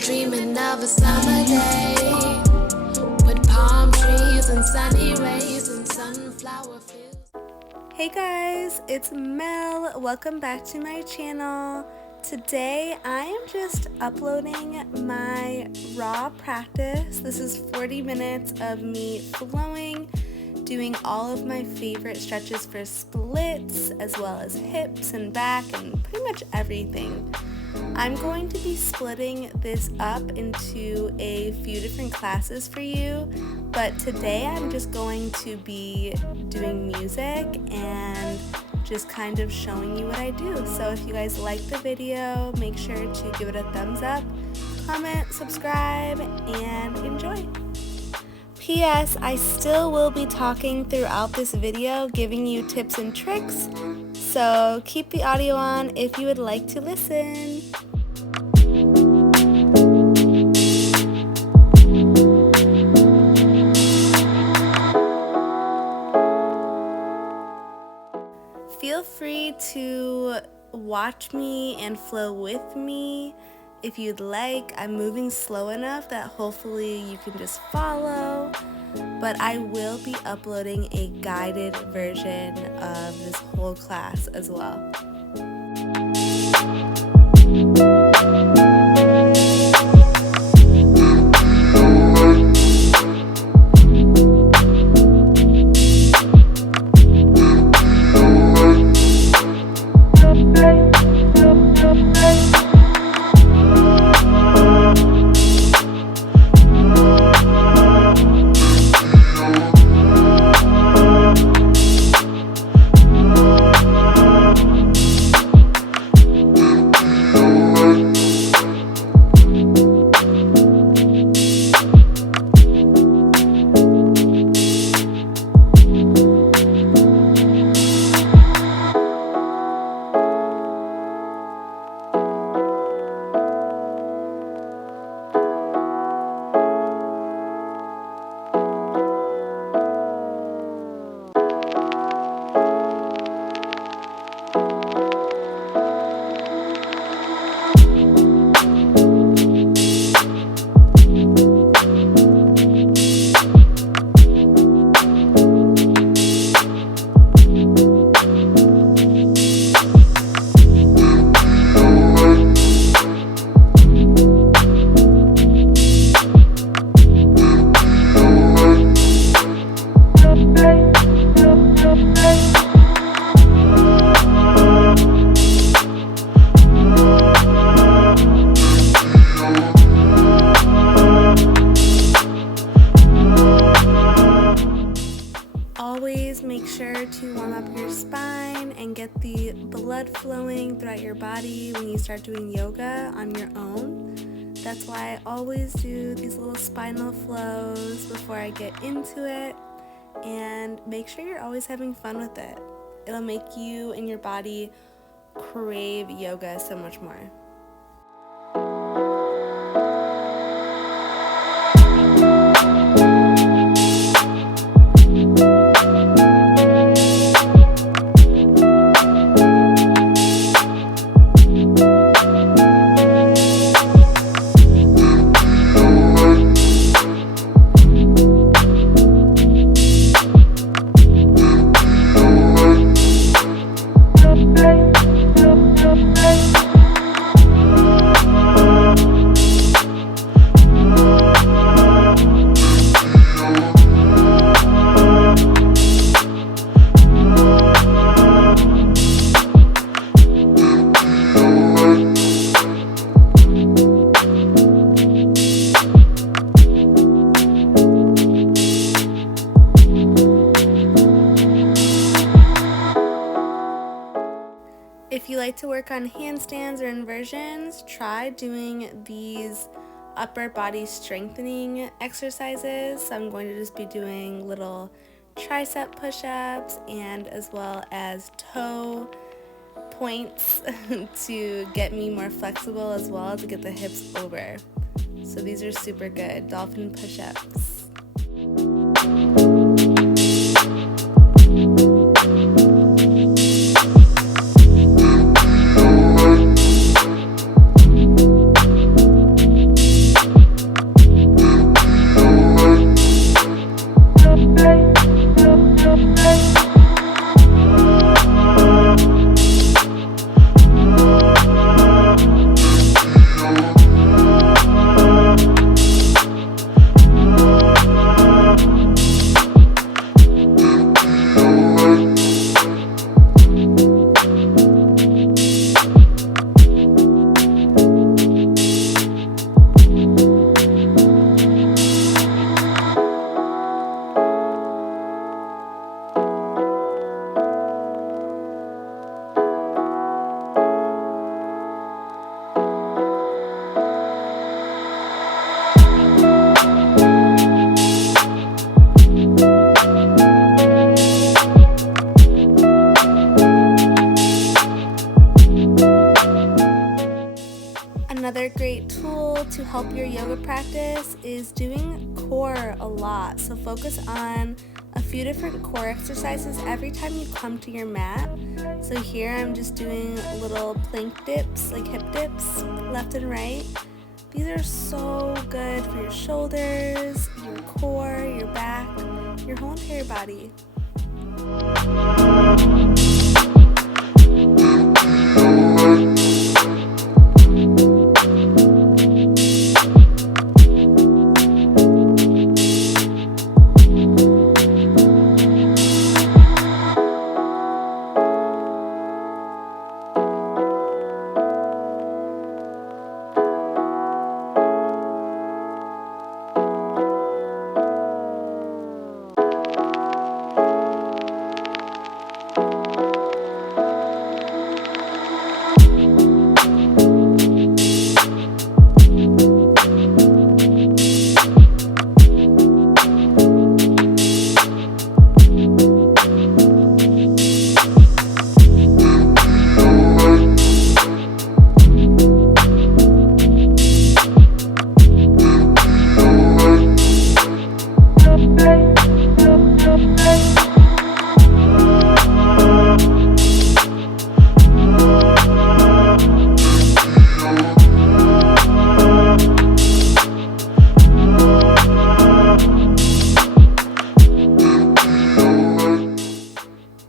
dreaming of a summer day with palm trees and sunny rays and sunflower fields. Hey guys, it's Mel. Welcome back to my channel. Today I am just uploading my raw practice. This is 40 minutes of me flowing, doing all of my favorite stretches for splits, as well as hips and back and pretty much everything. I'm going to be splitting this up into a few different classes for you, but today I'm just going to be doing music and just kind of showing you what I do. So if you guys like the video, make sure to give it a thumbs up, comment, subscribe, and enjoy. P.S. I still will be talking throughout this video, giving you tips and tricks, so keep the audio on if you would like to listen. Feel free to watch me and flow with me if you'd like. I'm moving slow enough that hopefully you can just follow, but I will be uploading a guided version of this whole class as well. Always make sure to warm up your spine and get the blood flowing throughout your body when you start doing yoga on your own. That's why I always do these little spinal flows before I get into it, and make sure you're always having fun with it. It'll make you and your body crave yoga so much more. If you like to work on handstands or inversions, try doing these upper body strengthening exercises. So I'm going to just be doing little tricep push-ups and as well as toe points to get me more flexible as well, to get the hips over. So these are super good. Dolphin push-ups. Another great tool to help your yoga practice is doing core a lot. So focus on a few different core exercises every time you come to your mat. So here I'm just doing little plank dips, like hip dips, left and right. These are so good for your shoulders, your core, your back, your whole entire body.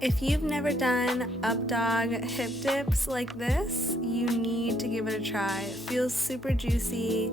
If you've never done up dog hip dips like this, you need to give it a try. It feels super juicy.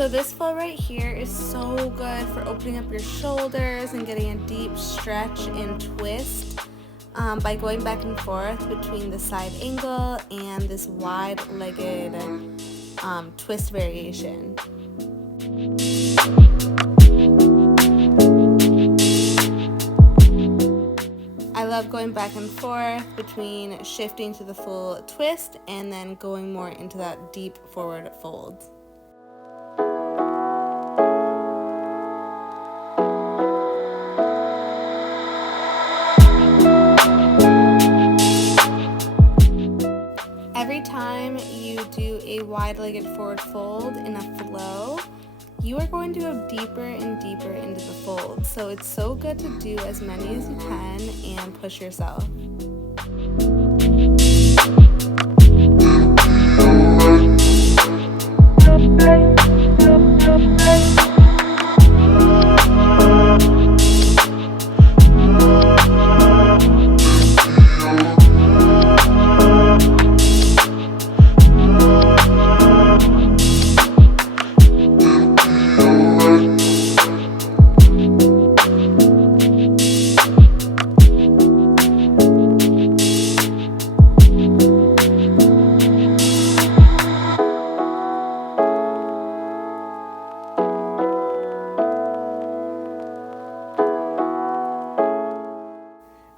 So this flow right here is so good for opening up your shoulders and getting a deep stretch and twist by going back and forth between the side angle and this wide-legged twist variation. I love going back and forth between shifting to the full twist and then going more into that deep forward fold. Every time you do a wide-legged forward fold in a flow, you are going to go deeper and deeper into the fold. So it's so good to do as many as you can and push yourself.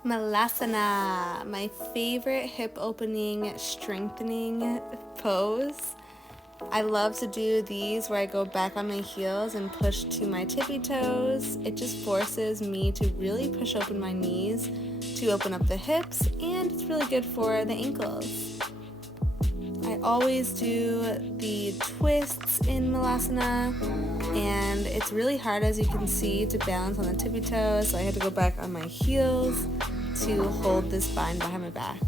Malasana, my favorite hip opening strengthening pose. I love to do these where I go back on my heels and push to my tippy toes. It just forces me to really push open my knees to open up the hips, and it's really good for the ankles. I always do the twists in Malasana, and it's really hard, as you can see, to balance on the tippy toes, so I had to go back on my heels to hold this bind behind my back.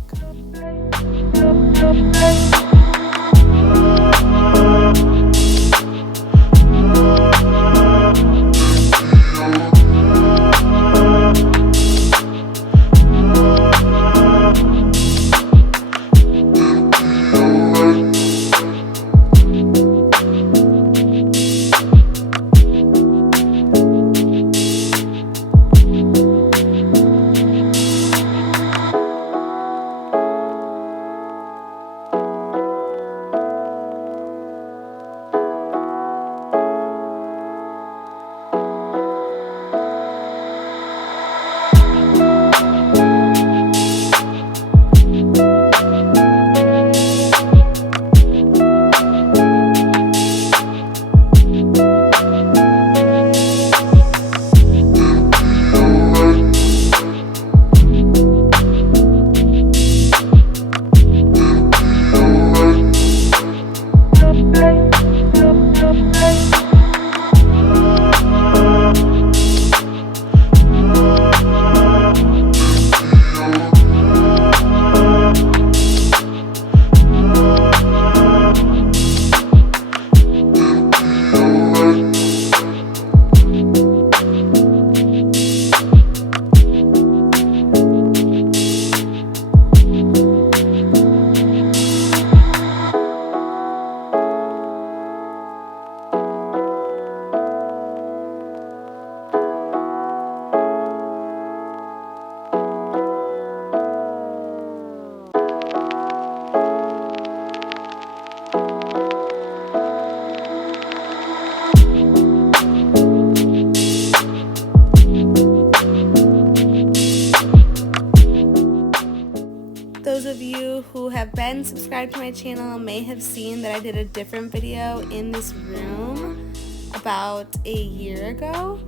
Those of you who have been subscribed to my channel may have seen that I did a different video in this room about a year ago,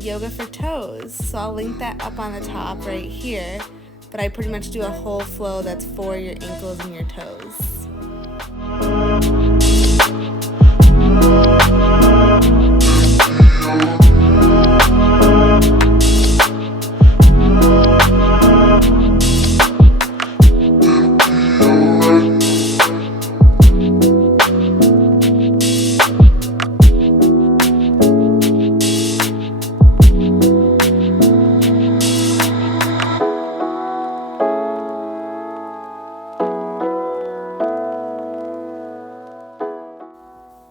yoga for toes. So I'll link that up on the top right here, but I pretty much do a whole flow that's for your ankles and your toes.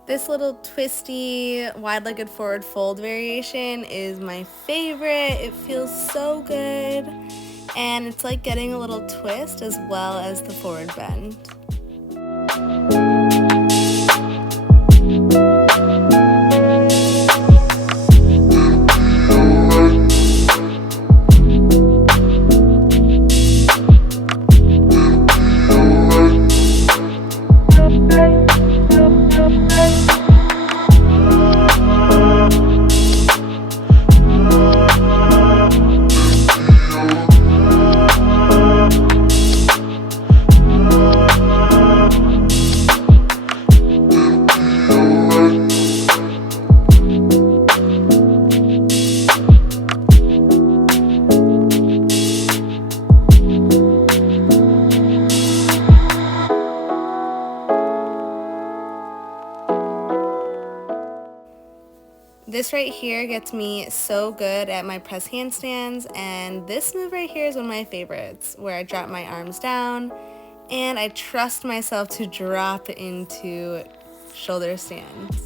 This little twisty, wide-legged forward fold variation is my favorite. It feels so good, and it's like getting a little twist as well as the forward bend. This right here gets me so good at my press handstands, and this move right here is one of my favorites, where I drop my arms down and I trust myself to drop into shoulder stands.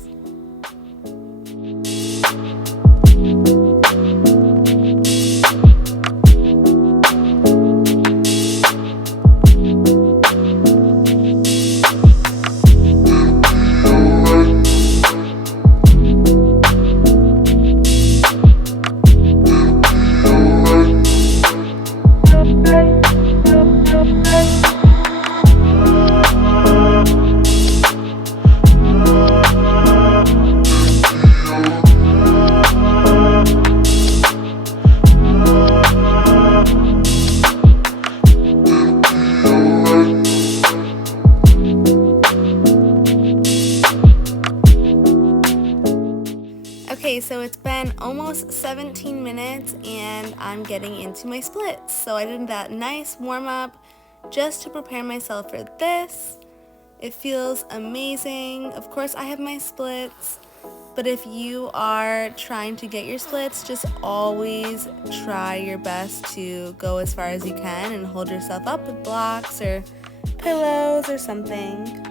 is 17 minutes and I'm getting into my splits. So I did that nice warm up just to prepare myself for this. It feels amazing. Of course, I have my splits, but if you are trying to get your splits, just always try your best to go as far as you can and hold yourself up with blocks or pillows or something.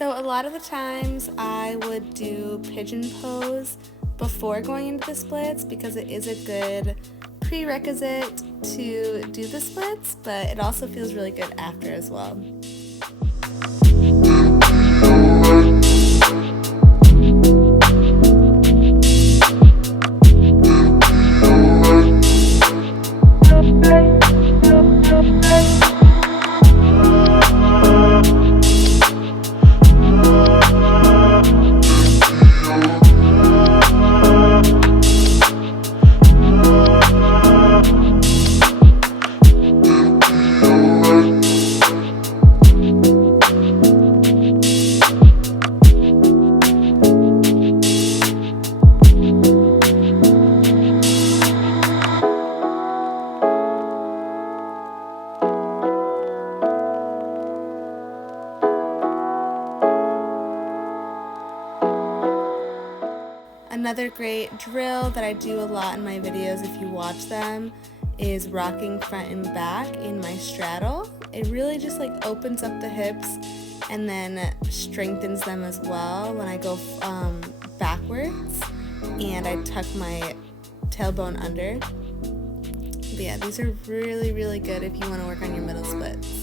So a lot of the times I would do pigeon pose before going into the splits because it is a good prerequisite to do the splits, but it also feels really good after as well. Another great drill that I do a lot in my videos if you watch them is rocking front and back in my straddle. It really just like opens up the hips and then strengthens them as well when I go backwards and I tuck my tailbone under. But yeah, these are really, really good if you want to work on your middle splits.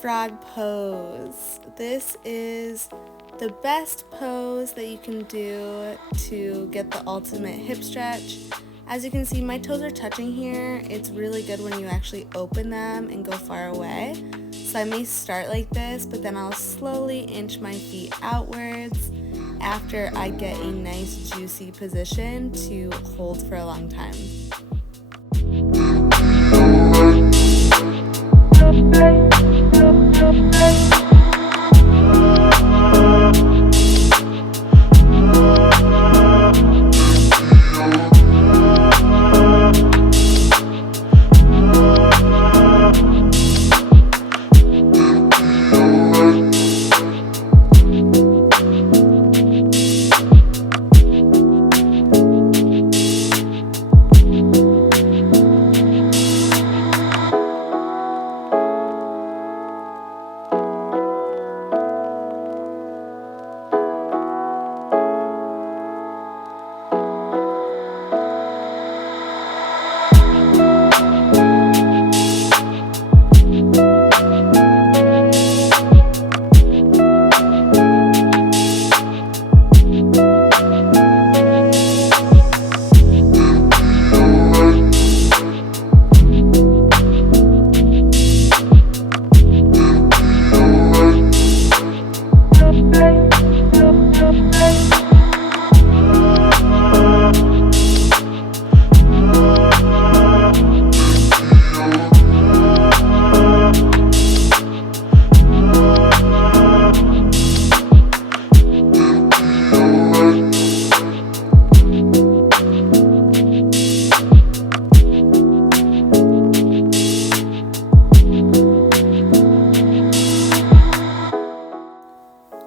frog pose. This is the best pose that you can do to get the ultimate hip stretch. As you can see, my toes are touching here. It's really good when you actually open them and go far away. So I may start like this, but then I'll slowly inch my feet outwards after I get a nice juicy position to hold for a long time.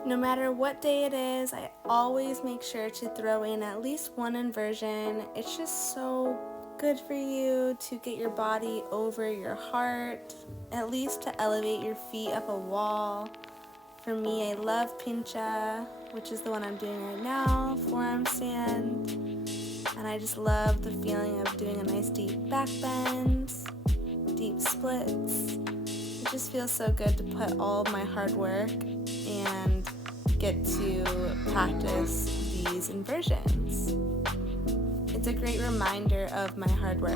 No matter what day it is, I always make sure to throw in at least one inversion. It's just so good for you to get your body over your heart, at least to elevate your feet up a wall. For me, I love pincha, which is the one I'm doing right now, forearm stand. And I just love the feeling of doing a nice deep back bend, deep splits. It just feels so good to put all of my hard work and get to practice these inversions. It's a great reminder of my hard work.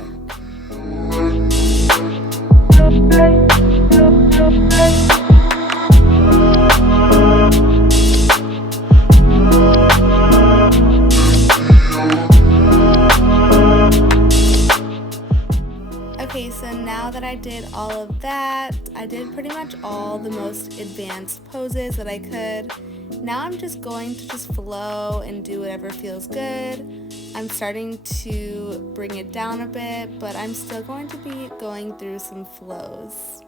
Okay, so now that I did all of that, I did pretty much all the most advanced poses that I could. Now I'm just going to just flow and do whatever feels good. I'm starting to bring it down a bit, but I'm still going to be going through some flows.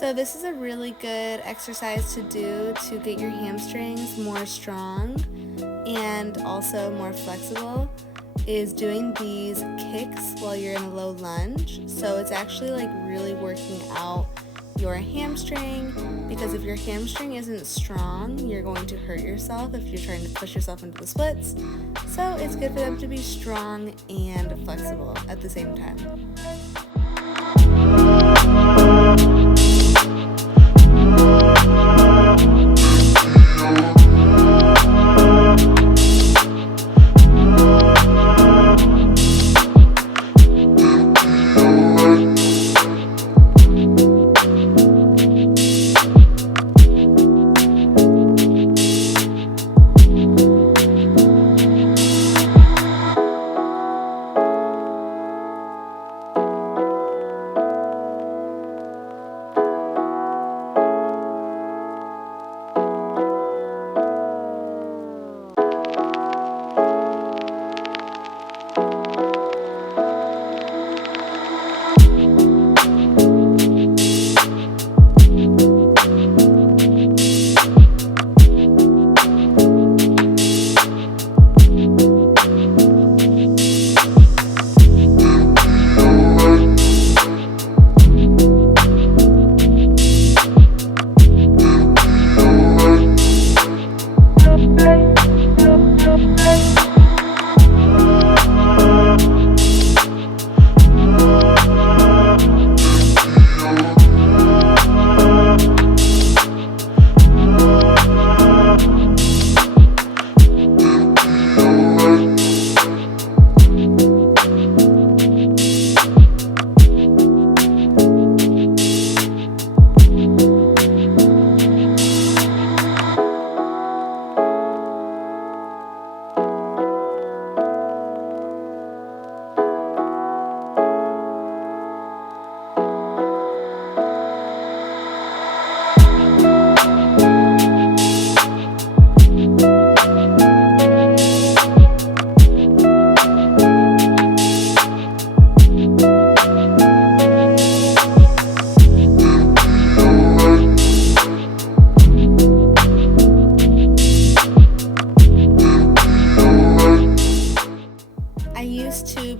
So this is a really good exercise to do to get your hamstrings more strong and also more flexible, is doing these kicks while you're in a low lunge. So it's actually like really working out your hamstring, because if your hamstring isn't strong, you're going to hurt yourself if you're trying to push yourself into the splits. So it's good for them to be strong and flexible at the same time.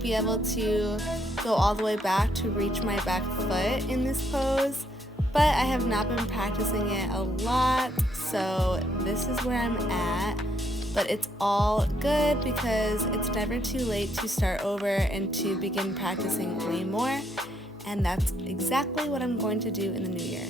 Be able to go all the way back to reach my back foot in this pose, but I have not been practicing it a lot, so this is where I'm at. But it's all good because it's never too late to start over and to begin practicing way more, and that's exactly what I'm going to do in the new year.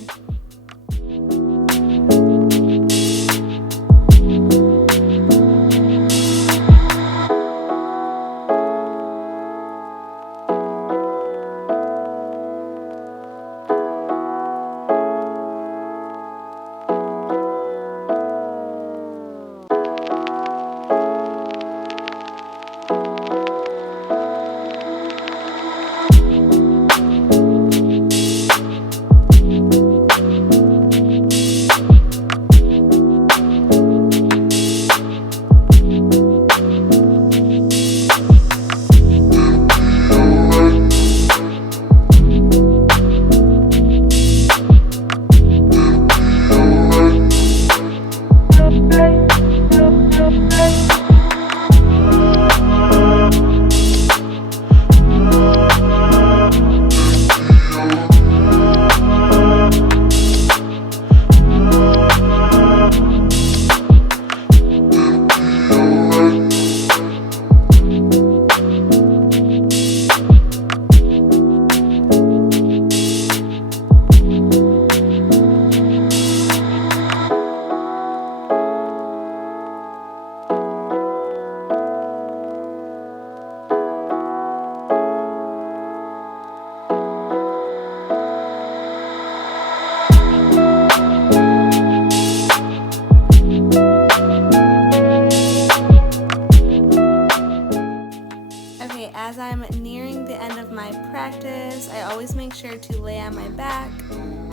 As I'm nearing the end of my practice, I always make sure to lay on my back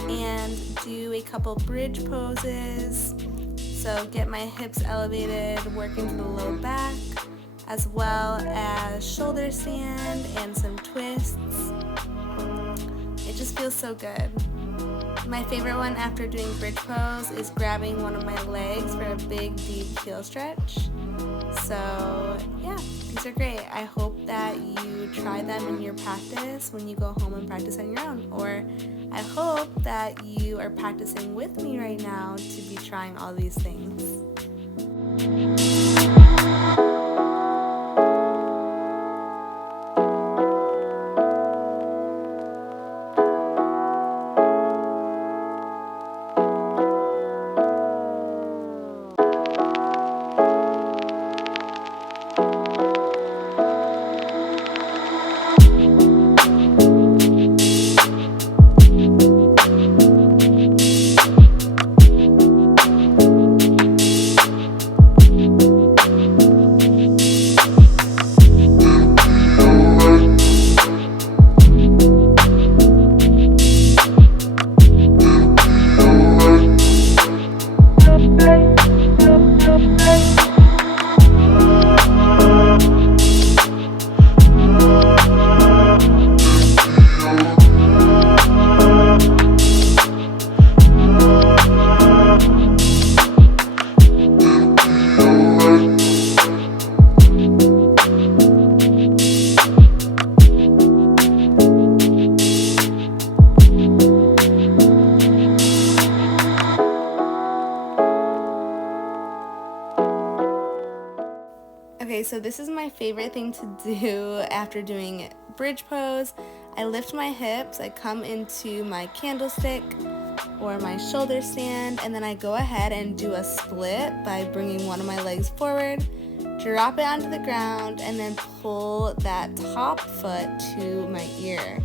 and do a couple bridge poses. So get my hips elevated, work into the low back, as well as shoulder stand and some twists. It just feels so good. My favorite one after doing bridge pose is grabbing one of my legs for a big deep heel stretch. So yeah, these are great. I hope that you try them in your practice when you go home and practice on your own. Or I hope that you are practicing with me right now to be trying all these things. Okay, so this is my favorite thing to do after doing bridge pose. I lift my hips, I come into my candlestick or my shoulder stand, and then I go ahead and do a split by bringing one of my legs forward, drop it onto the ground, and then pull that top foot to my ear.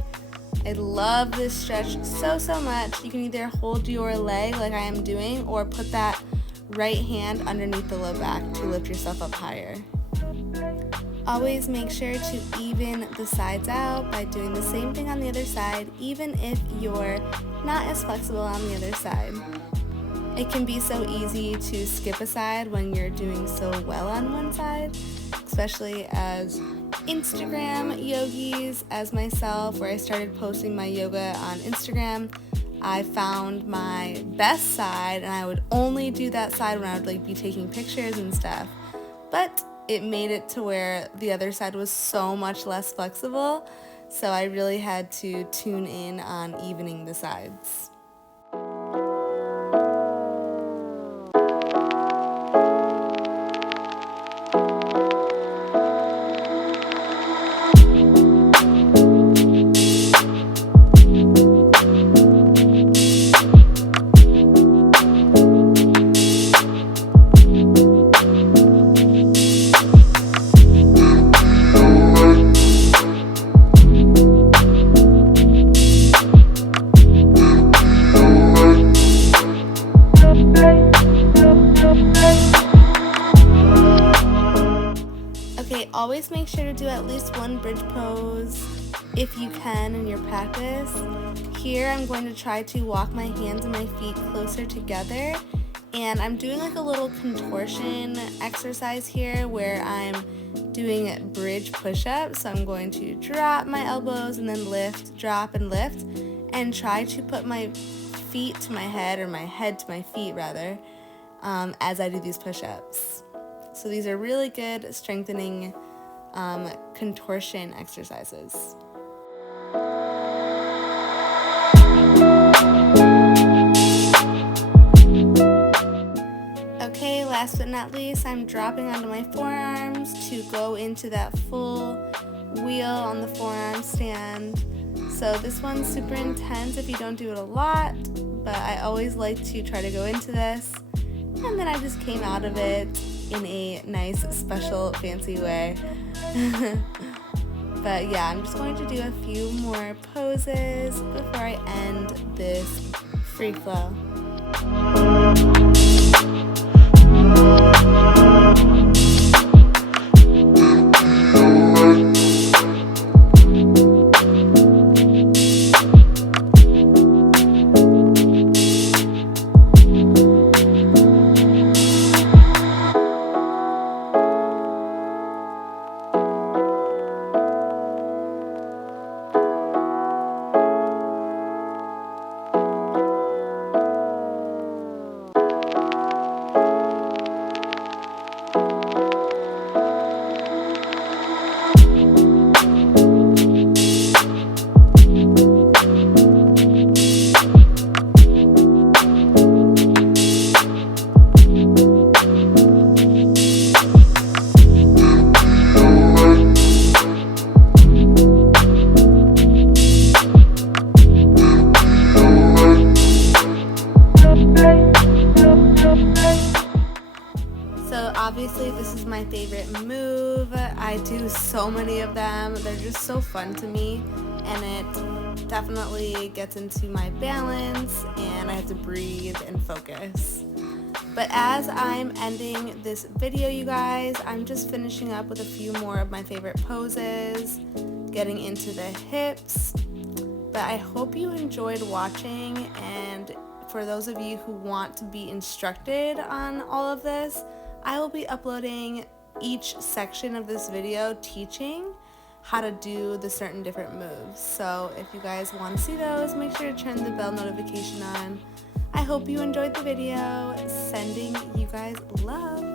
I love this stretch so much. You can either hold your leg like I am doing or put that right hand underneath the low back to lift yourself up higher. Always make sure to even the sides out by doing the same thing on the other side, even if you're not as flexible on the other side. It can be so easy to skip a side when you're doing so well on one side, especially as Instagram yogis, as myself, where I started posting my yoga on Instagram. I found my best side, and I would only do that side when I would be taking pictures and stuff. But it made it to where the other side was so much less flexible, so I really had to tune in on evening the sides. Always make sure to do at least one bridge pose if you can in your practice. Here I'm going to try to walk my hands and my feet closer together, and I'm doing like a little contortion exercise here where I'm doing bridge push-ups. So I'm going to drop my elbows and then lift, drop and lift, and try to put my feet to my head, or my head to my feet rather, as I do these push-ups. So these are really good strengthening contortion exercises. Okay, last but not least, I'm dropping onto my forearms to go into that full wheel on the forearm stand. So this one's super intense if you don't do it a lot, but I always like to try to go into this, and then I just came out of it in a nice, special, fancy way. But yeah, I'm just going to do a few more poses before I end this free flow. so many of them. They're just so fun to me, and it definitely gets into my balance, and I have to breathe and focus. But as I'm ending this video, you guys, I'm just finishing up with a few more of my favorite poses, getting into the hips. But I hope you enjoyed watching, and for those of you who want to be instructed on all of this, I will be uploading each section of this video teaching how to do the certain different moves. So if you guys want to see those, make sure to turn the bell notification on. I hope you enjoyed the video. Sending you guys love.